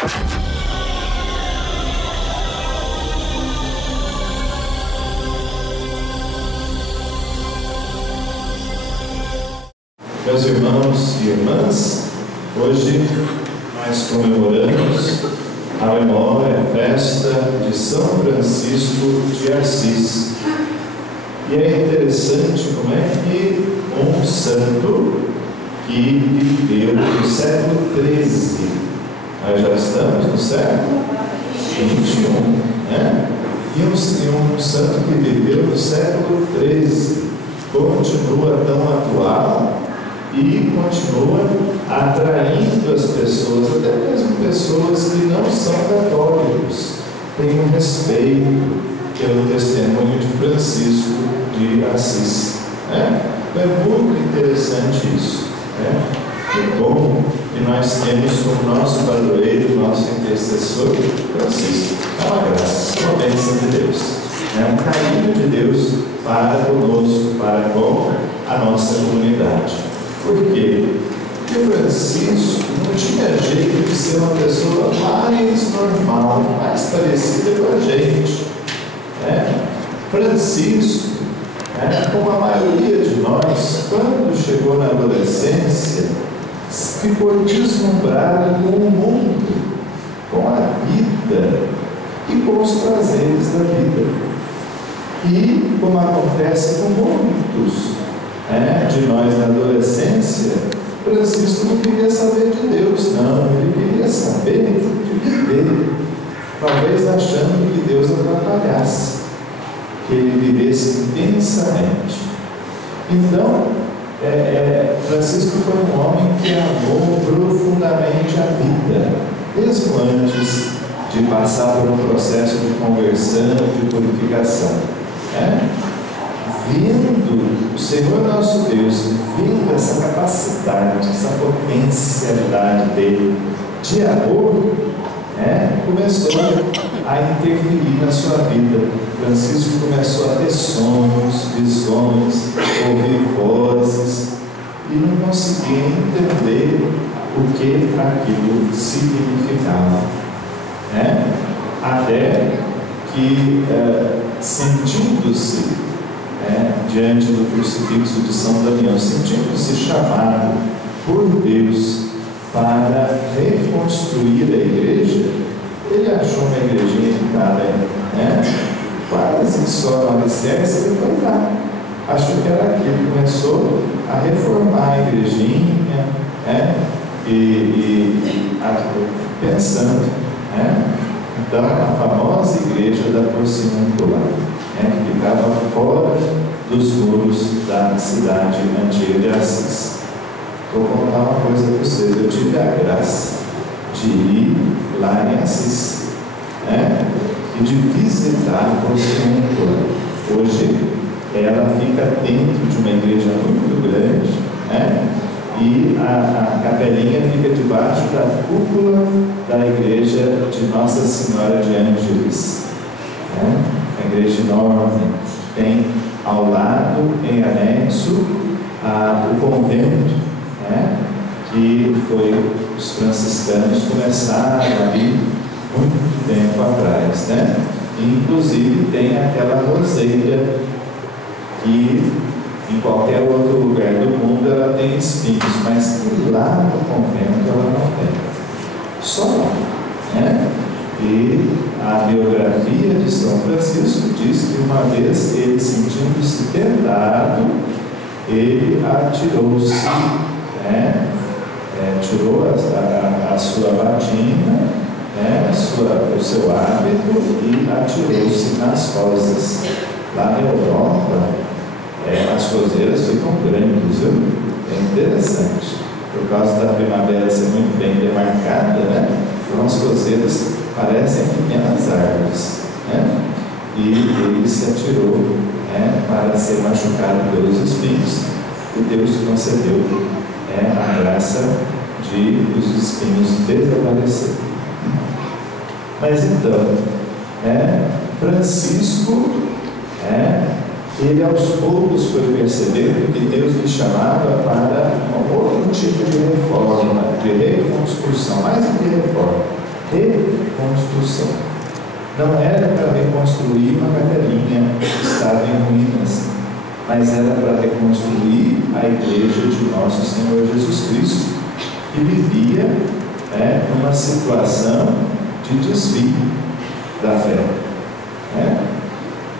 Meus irmãos e irmãs, hoje nós comemoramos a memória, a festa de São Francisco de Assis. E é interessante como é que um santo que viveu no século XIII, nós já estamos no século XXI, né? E um santo que viveu no século XIII continua tão atual e continua atraindo as pessoas, até mesmo pessoas que não são católicos, têm um respeito pelo testemunho de Francisco de Assis, né? É muito interessante isso, né? É bom que nós temos como nosso padroeiro, nosso intercessor, Francisco. É uma graça, uma bênção de Deus, é um carinho de Deus para conosco, para com a nossa comunidade. Por quê? Porque Francisco não tinha jeito de ser uma pessoa mais normal, mais parecida com a gente, né? Francisco, como a maioria de nós, quando chegou na adolescência, ficou deslumbrado com o mundo, com a vida e com os prazeres da vida. E, como acontece com muitos de nós na adolescência, Francisco não queria saber de Deus, não, ele queria saber de viver, talvez achando que Deus atrapalhasse, que ele vivesse intensamente. Então, Francisco foi um homem que amou profundamente a vida, mesmo antes de passar por um processo de conversão, de purificação. Vendo o Senhor nosso Deus, vendo essa capacidade, essa potencialidade dele de amor, começou a interferir na sua vida. Francisco começou a ter sonhos, visões, ouvir vozes e não conseguia entender o que aquilo significava, até que, sentindo-se diante do crucifixo de São Damião, sentindo-se chamado por Deus para reconstruir a igreja, ele achou uma igrejinha que estava quase só no alicerce, ele foi lá, achou que era aquilo, começou a reformar a igrejinha, pensando, então a famosa igreja da Porciúncula, que ficava fora dos muros da cidade antiga de Assis. Vou contar uma coisa para vocês. Eu tive a graça de ir lá em Assis, e de visitar a Porciúncula. Hoje ela fica dentro de uma igreja muito grande, e a capelinha fica debaixo da cúpula da igreja de Nossa Senhora de Ângeles, a igreja enorme. Tem ao lado, em anexo, o convento, que foi os franciscanos começaram ali muito tempo atrás, Inclusive tem aquela roseira que em qualquer outro lugar do mundo ela tem espinhos, mas lá no convento ela não tem, só lá, E a biografia de São Francisco diz que uma vez ele, sentindo-se tentado, ele atirou-se, tirou a sua batina, o seu hábito e atirou-se nas rosas. Lá na Europa, as roseiras ficam grandes, viu? É interessante. Por causa da primavera ser muito bem demarcada, então as roseiras parecem pequenas árvores, e ele se atirou para ser machucado pelos espinhos, e Deus concedeu a graça de os espinhos desaparecerem. Mas então, Francisco, ele aos poucos foi percebendo que Deus lhe chamava para um outro tipo de reforma, de reconstrução, mais do que reforma, reconstrução. Não era para reconstruir uma capelinha que estava em ruínas, mas era para reconstruir a igreja de nosso Senhor Jesus Cristo, que vivia numa situação de desvio da fé.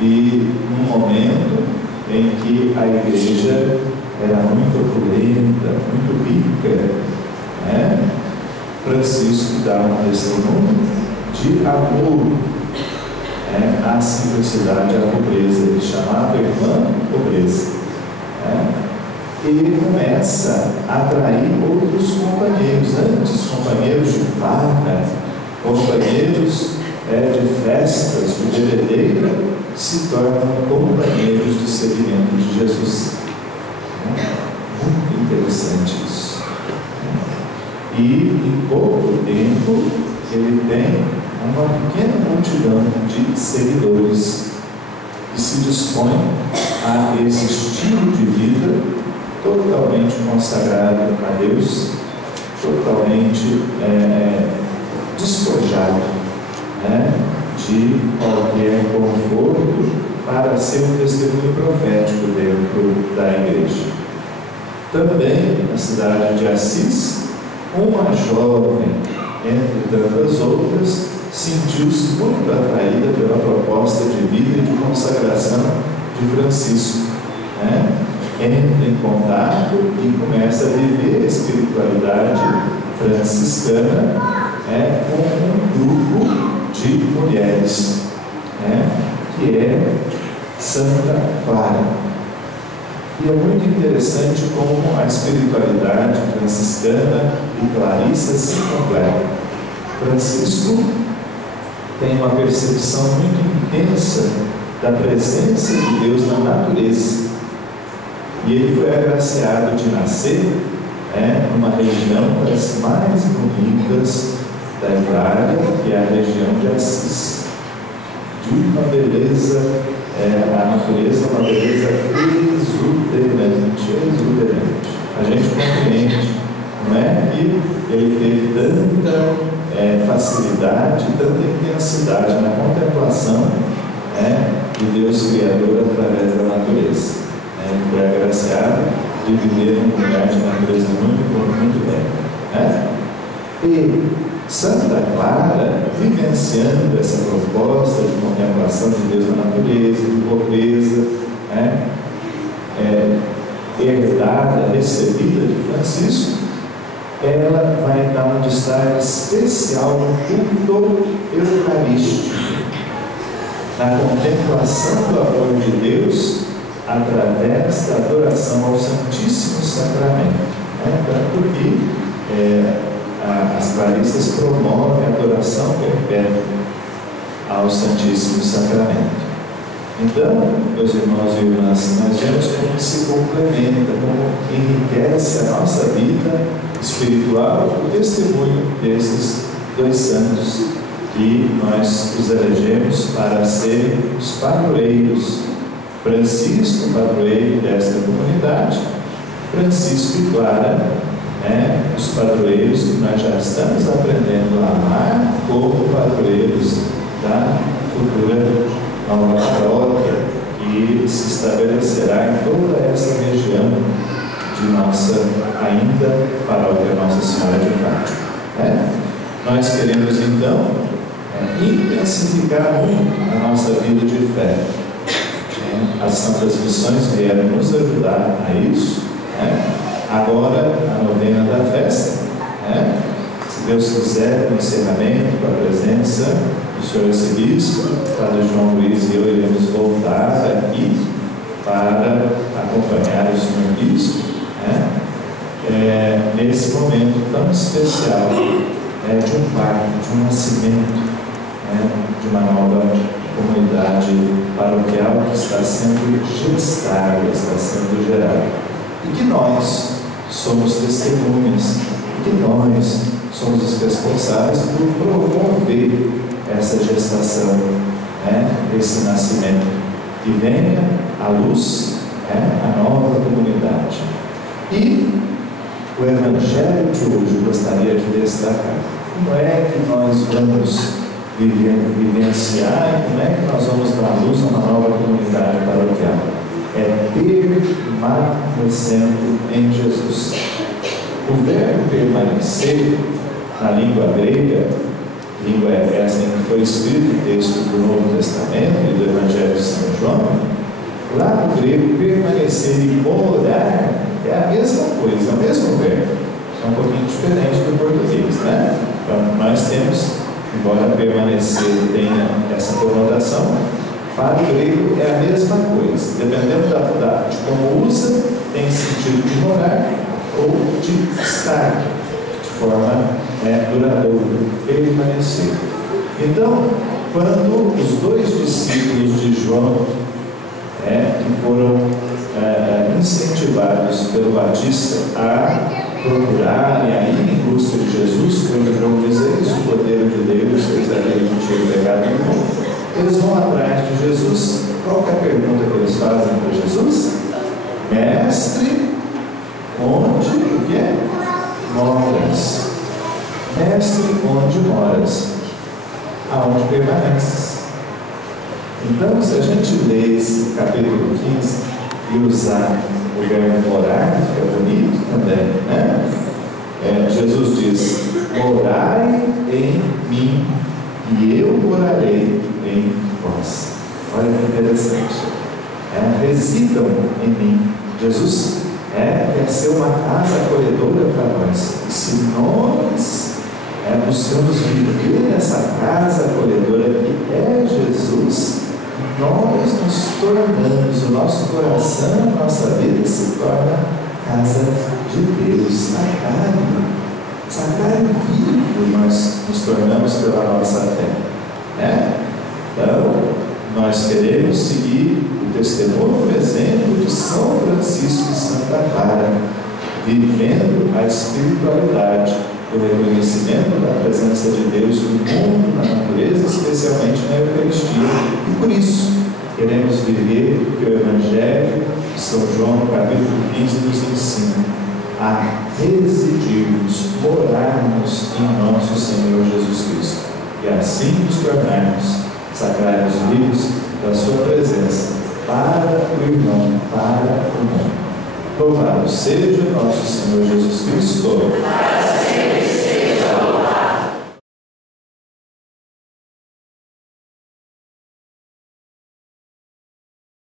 E num momento em que a igreja era muito opulenta, muito rica, Francisco dá um testemunho de amor à simplicidade, à pobreza. Ele chamava a irmã pobreza. Ele começa a atrair outros companheiros, antes companheiros de farra, companheiros de festas, de bebedeira, se tornam companheiros de seguimento de Jesus. Muito interessante isso. E em pouco tempo ele tem uma pequena multidão de seguidores que se dispõem a esse estilo de vida totalmente consagrado a Deus, totalmente despojado de qualquer conforto, para ser um testemunho profético dentro da igreja. Também na cidade de Assis, uma jovem, entre tantas outras, sentiu-se muito atraída pela proposta de vida e de consagração de Francisco. Entra em contato e começa a viver a espiritualidade franciscana com um grupo de mulheres, que é Santa Clara. E é muito interessante como a espiritualidade franciscana e clarissa se completam. Francisco tem uma percepção muito intensa da presença de Deus na natureza. E ele foi agraciado de nascer numa região das mais bonitas da Itália, que é a região de Assis. De uma beleza, a natureza é uma beleza exuberante. A gente compreende, não é? E ele teve tanta facilidade, tanta intensidade na contemplação de Deus Criador através da natureza. Ele foi agraciado de viver num lugar de natureza muito bem. E Santa Clara, vivenciando essa proposta de contemplação de Deus na natureza, de pobreza, herdada, recebida de Francisco, ela vai dar um destaque especial no culto eucarístico, na contemplação do amor de Deus através da adoração ao Santíssimo Sacramento. Tanto que as clarissas promovem a adoração perpétua ao Santíssimo Sacramento. Então, meus irmãos e irmãs, nós vemos como se complementa, como enriquece a nossa vida espiritual o testemunho desses dois santos que nós os elegemos para serem os padroeiros. Francisco, padroeiro desta comunidade, Francisco e Clara, os padroeiros que nós já estamos aprendendo a amar como padroeiros da futura nova paróquia que se estabelecerá em toda essa região de nossa ainda paróquia Nossa Senhora de Fátima. Nós queremos então intensificar muito a nossa vida de fé. As santas missões vieram nos ajudar a isso. Agora, a novena da festa, se Deus quiser, no encerramento, com a presença do Senhor Arcebispo, Padre João Luiz e eu iremos voltar aqui para acompanhar o Senhor Bispo, nesse momento tão especial de um parto, de um nascimento, de uma nova comunidade paroquial que está sendo gestada, está sendo gerada. E que nós somos testemunhas, e que nós somos os responsáveis por promover essa gestação, esse nascimento, que venha à luz a nova comunidade. E o Evangelho de hoje eu gostaria de destacar. Como é que nós vamos vivenciar e como é que nós vamos dar luz a uma nova comunidade paroquial. É permanecendo em Jesus. O verbo permanecer, na língua grega, língua essa em que foi escrito o texto do Novo Testamento e do Evangelho de São João, lá no grego, permanecer e morar é a mesma coisa, é o mesmo verbo. É um pouquinho diferente do português, né? Então, nós temos, embora permanecer tenha essa conotação, para o grego é a mesma coisa. Dependendo de como usa, tem sentido de morar ou de estar de forma duradoura, permanecer. Então, quando os dois discípulos de João que foram incentivados pelo Batista a procurar e a ir em busca de Jesus, como João diz, o Cordeiro de Deus, eles aquele que tinha pregado no mundo, eles vão atrás de Jesus. Qual que é a pergunta que eles fazem para Jesus? Mestre, onde moras? Mestre, onde moras? Aonde permaneces? Então, se a gente ler esse capítulo 15 e usar o verbo morar, fica bonito também, né? Jesus diz: morai em mim e eu morarei em vós. Olha que interessante. Residam em mim. Jesus quer ser uma casa acolhedora para nós. E se nós buscamos viver nessa casa acolhedora que é Jesus, nós nos tornamos, o nosso coração, a nossa vida se torna casa de Deus, sagrado e vivo nós nos tornamos pela nossa fé. Então, nós queremos seguir o testemunho, o exemplo de São Francisco e Santa Clara, vivendo a espiritualidade, o reconhecimento da presença de Deus no mundo, na natureza, especialmente na Eucaristia. E por isso, queremos viver o que o Evangelho de São João, no capítulo 15, nos ensina: a residirmos, morarmos em nosso Senhor Jesus Cristo, e assim nos tornarmos sagrados vivos da sua presença para o irmão, para o mundo. Louvado seja nosso Senhor Jesus Cristo.